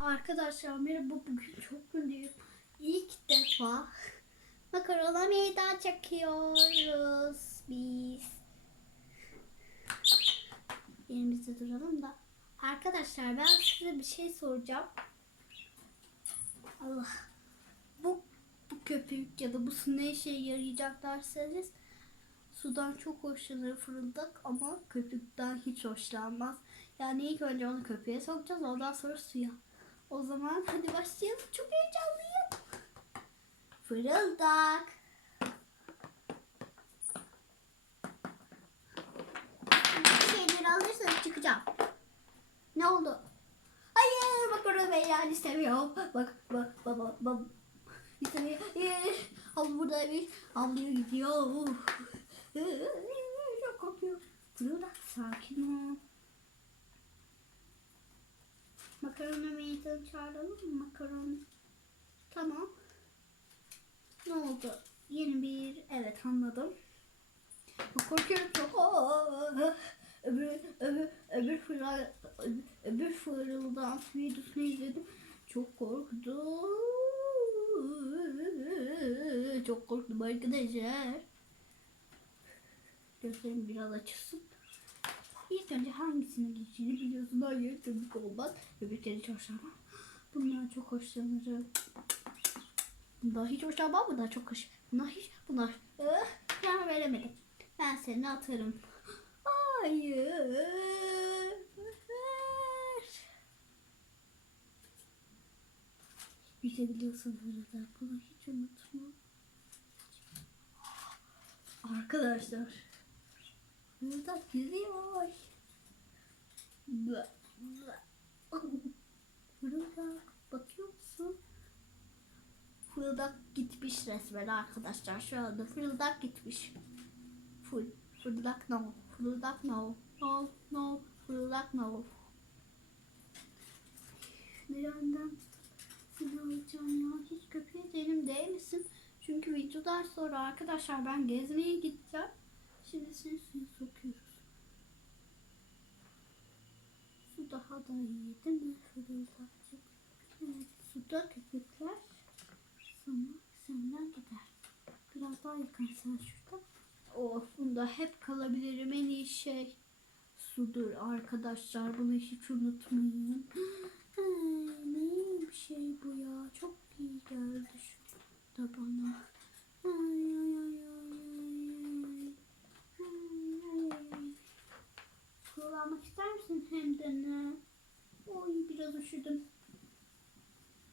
Arkadaşlar merhaba bugün çok mutluyum. İlk defa makarona meydan çekiyoruz biz. Yerimizde duralım da. Arkadaşlar ben size bir şey soracağım. Allah. Bu, bu köpük ya da bu su ne işe yarayacak derseniz sudan çok hoşlanır fırıldak ama köpükten hiç hoşlanmaz. Yani ilk önce onu köpüğe sokacağız ondan sonra suya. O zaman hadi başlayalım. Çok heyecanlıyım. Fırıldak. Bir şeyleri alırsanız çıkacağım. Ne oldu? Hayır bak orada yani istemiyorum. Bak bak bak bak bak. İstemiyor. Hayır. Abla buradaymış. Ablaya gidiyor. Çok korkuyor. Fırıldak sakin ol. Makarona meydan çağıralım mı? Makarona. Tamam. Ne oldu? Yeni bir... Evet anladım. Korkuyorum çok. Aa! Öbür, öbür, öbür, fırla, öbür fırıldan videosunu izledim. Çok korktum. Çok korktum arkadaşlar. Gözlerim biraz açılsın. İlk önce hangisini giyeceğini biliyorsun. Hayır tabii ki olmaz. Hiç hoşlanmam. Bundan çok hoşlanırım. Bundan hiç hoşlanmam. Bundan çok hoş. Bundan hiç. Bundan. Eh, ben veremedim. Ben seni atarım. Hayır. Bir de biliyorsun burada. Bunu hiç unutma. Arkadaşlar. Burada gidiyor. Fırıldak bakıyor musun? Fırıldak gitmiş resmen arkadaşlar. Şu anda fırıldak gitmiş. Full. Fırıldak no. Fırıldak no. No no. Fırıldak no. Nereden seni alacağım ya? Hiç köpeğe derim değil misin? Çünkü videodan sonra arkadaşlar ben gezmeye gideceğim. Şimdi seni suya sokuyoruz. Su daha da iyi değil mi? Fırıldakçık. Evet suda köpükler sana senden gider. Biraz daha yakın sen şurada. Of bunda hep kalabilirim en iyi şey sudur arkadaşlar. Bunu hiç unutmayın. Ha, ne bir şey bu ya. Çok iyi geldi şu da bana. Ay ay ay ay ay. Ay, ay. Kullanmak ister misin hem de ne? Oy biraz üşüdüm.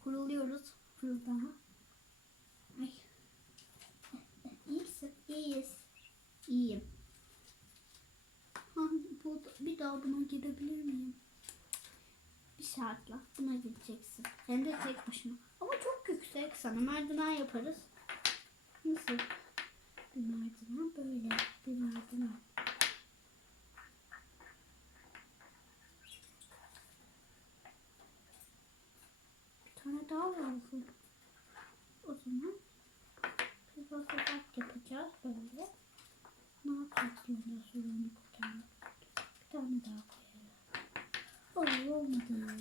Kuruluyoruz. Fırıldağa. Ay. İyi misin? İyiyiz. İyiyim. Ha, bu, bir daha buna girebilir miyim? Bir şartla buna gideceksin. Hem de tek başına. Ama çok yüksek sana. Merdiven yaparız. Nasıl? Bir merdiven böyle. Bir merdiven. Bir tane daha lazım. O zaman biraz uzak yapacağız böyle. Ne yapacağız ondan sonra onu kurtarmak? Bir tane daha koyalım. Oh, olmadı.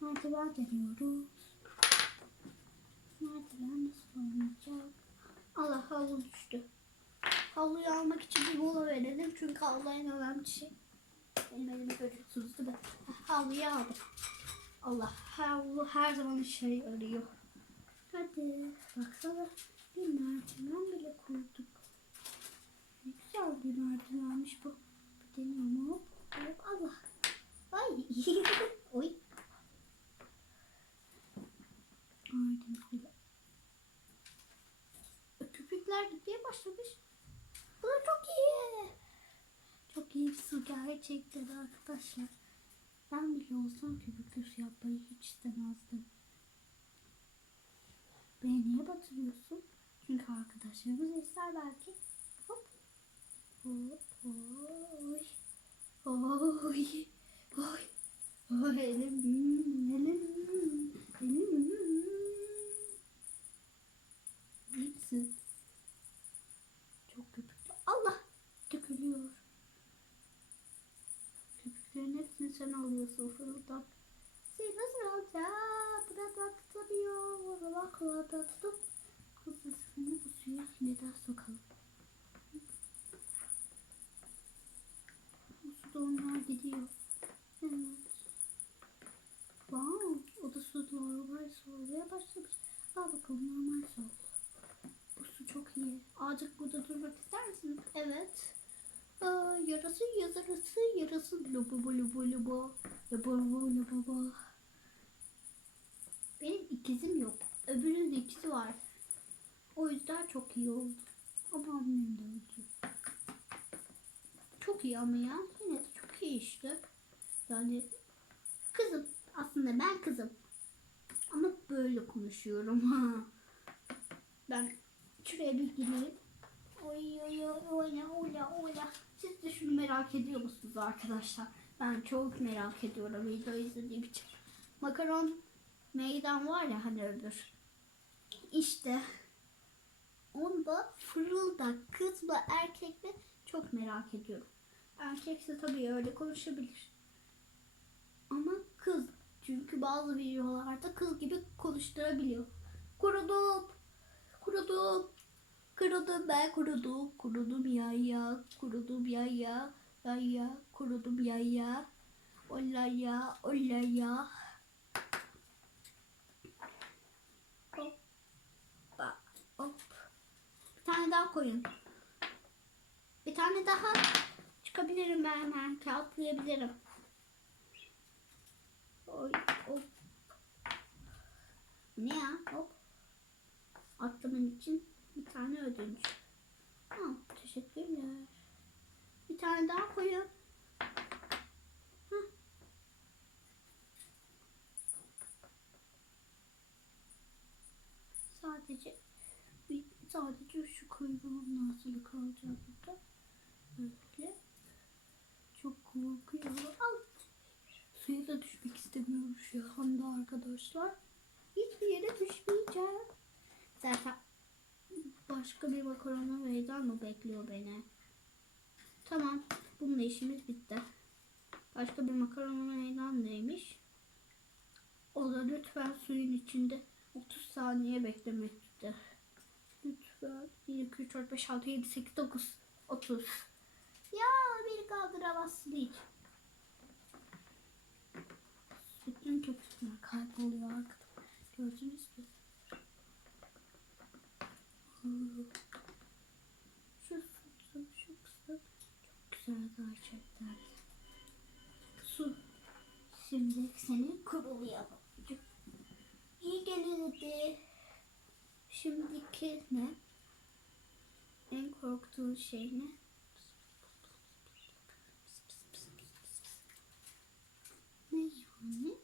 Merdiven deniyoruz. Merdiven nasıl olmayacak? Allah havlu düştü. Havluyu almak için bir mola verelim. Çünkü havlu en önemli şey. Benim elimi görüyorsunuz değil mi? Havluyu aldım. Allah havlu her zaman işe yarıyor. Hadi baksana bir merdiven bile kurduk. Ne güzel bir merdivenmiş bu. Bir deneyim hop. Hop Allah. Ay. Oy. Aynen öyle. Köpükler gitmeye başlamış. Bu da çok iyi. Çok iyi bir su gerçekten arkadaşlar. Ben bile olsam köpüklü su yapmayı hiç istemezdim. Beni niye batırıyorsun? Çünkü arkadaşlarımız ister belki. Hop. Hop. Oy. Oy. Oy. Oy. Elim. Elim. Elim. İyi misin? Sen alıyorsun fırıldak. Seni nasıl alacağım? kulağından tutup kafasını bu suya neden sokalım. Bu suda onlar gidiyor. Evet. Wow, o da su normal su olmaya başlamış. Al bakalım normal su. Bu su çok iyi. Azıcık burada durmak ister misin? Evet. Aa, yarası yarası lobo lobo lobo lobo lobo. Benim ikizim yok. Öbürünün ikizi var. O yüzden çok iyi oldu. Ama annem de öldü. Çok iyi ama ya. Yine de çok iyi işte. Yani kızım. Aslında ben kızım. Ama böyle konuşuyorum. ha. ben şuraya bir gireyim. Oy oy oy ola ola ola. Siz de şunu merak ediyor musunuz arkadaşlar? Ben çok merak ediyorum video izlediğim için. Makaron meydan var ya hani öbür. İşte onda fırıldak kız mı erkek mi çok merak ediyorum. Erkekse tabii öyle konuşabilir. Ama kız çünkü bazı videolarda kız gibi konuşturabiliyor. Kurudum. Kurudum ben kurudum. Kurudum ya ya. Kurudum ya ya. Ya ya. Kurudum ya ya. Ola ya. Ola ya. Hoppa. Hop. Bir tane daha koyun. Bir tane daha. Çıkabilirim ben hemen. Kağıtlayabilirim. Oy, hop. Ne ya? Hop. Aklımın için tane ödünç. Ha, teşekkürler. Bir tane daha koyun. Hah. Sadece sadece şu kuyruğun nasıl kalacak burada. Böyle. Çok korkuyorum. Al. Suya da düşmek istemiyorum şu anda arkadaşlar. Hiçbir yere düşmeyeceğim. Zaten başka bir makarona meydan mı bekliyor beni? Tamam. Bununla işimiz bitti. Başka bir makarona meydan neymiş? O da lütfen suyun içinde 30 saniye beklemekte. Lütfen. 1, 2, 3, 4, 5, 6, 7, 8, 9, 30. Ya beni kaldıramazsın hiç. Bütün köpükler kayboluyor arkada. Gördünüz mü? Şu su, şu kısa çok gerçekten. Su. Şimdi seni kurulayalım. İyi gelirdi. Şimdiki ne? En korktuğun şey ne? Ne yani?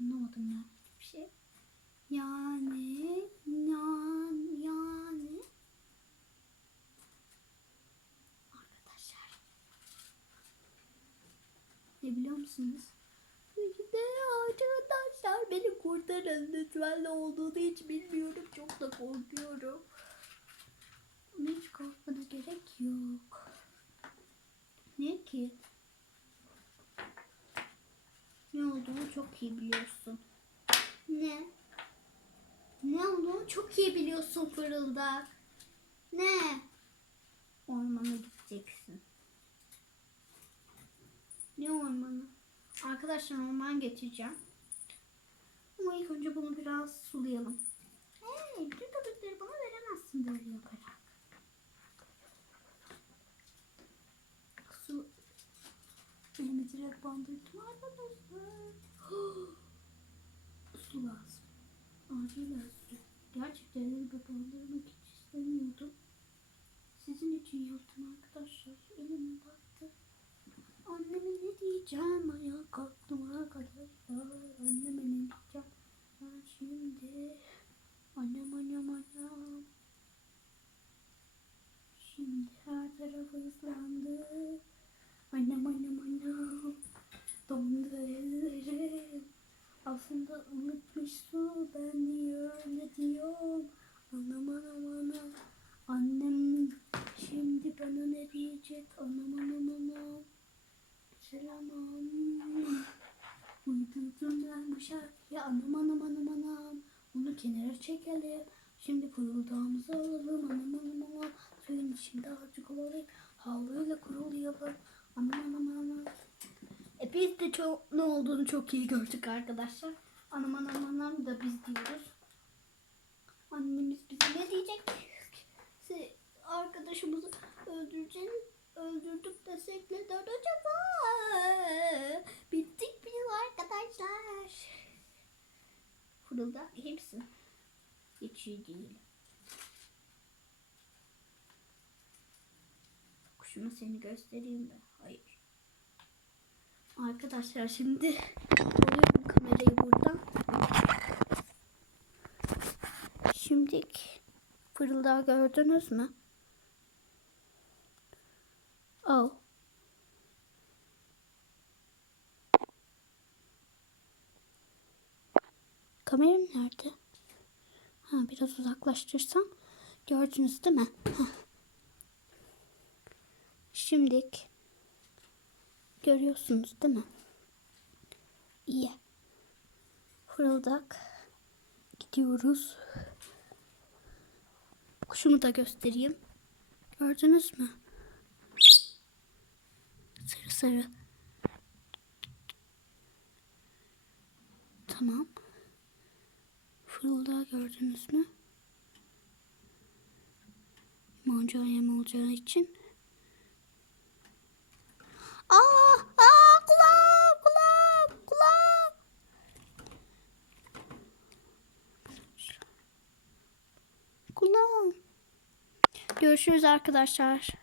Anlamadım ben bir şey. Yani, yani, yani. Arkadaşlar. Ne biliyor musunuz? İşte arkadaşlar beni kurtarın lütfen ne olduğunu hiç bilmiyorum. Çok da korkuyorum. Ama hiç korkmana gerek yok. Ne ki? Ne olduğunu çok iyi biliyorsun. Ne? Ne olduğunu çok iyi biliyorsun fırıldak. Ne? Ormana gideceksin. Ne ormanı? Arkadaşlar orman getireceğim. Ama ilk önce bunu biraz sulayalım. Hey, bütün köpükleri bana veremezsin böyle yaparak. Su. Elimi direkt bandırdım arkadaşlar. su lazım. Acilen su. Gerçekten elimi bandırmak hiç istemiyordum. Sizin için yaptım arkadaşlar. Elim battı. Anneme ne diyeceğim? Ayağa kalktım arkadaşlar. Anneme ne diyeceğim? Ben şimdi. Annem annem annem. Şimdi her taraf ıslandı. Annem annem annem. Dondu ellerim. Aslında unutmuş su. Ben niye öyle diyorum? Anam anam anam. Annem şimdi bana ne diyecek? Anam anam anam. Selamam. Uydurdum ben bu şarkıyı anam anam anam anam. Onu kenara çekelim. Şimdi kuruldağımızı alalım. Aman aman aman. Suyun içinde azıcık olalım. Havluyla kurulayalım. Aman aman aman. E biz de çok ne olduğunu çok iyi gördük arkadaşlar. Aman aman aman da biz diyoruz. Annemiz bize ne diyecek? Arkadaşımızı öldüreceğiz. Öldürdük desek ne der acaba? Bittik biz arkadaşlar. Fırıldak iyi misin? Hiç iyi değil. Kuşuma seni göstereyim mi? Hayır. Arkadaşlar şimdi alıyorum kamerayı buradan. Şimdi fırıldağı gördünüz mü? Al. Kameram nerede? Ha, biraz uzaklaştırsam gördünüz değil mi? Heh. Şimdi görüyorsunuz değil mi? İyi. Fırıldak. Gidiyoruz. Kuşumu da göstereyim. Gördünüz mü? Sarı sarı. Tamam. Fırıldağı gördünüz mü? Manca yem olacağı için. Aa, aa kulağım, kulağım, kulağım. Kulağım. Görüşürüz arkadaşlar.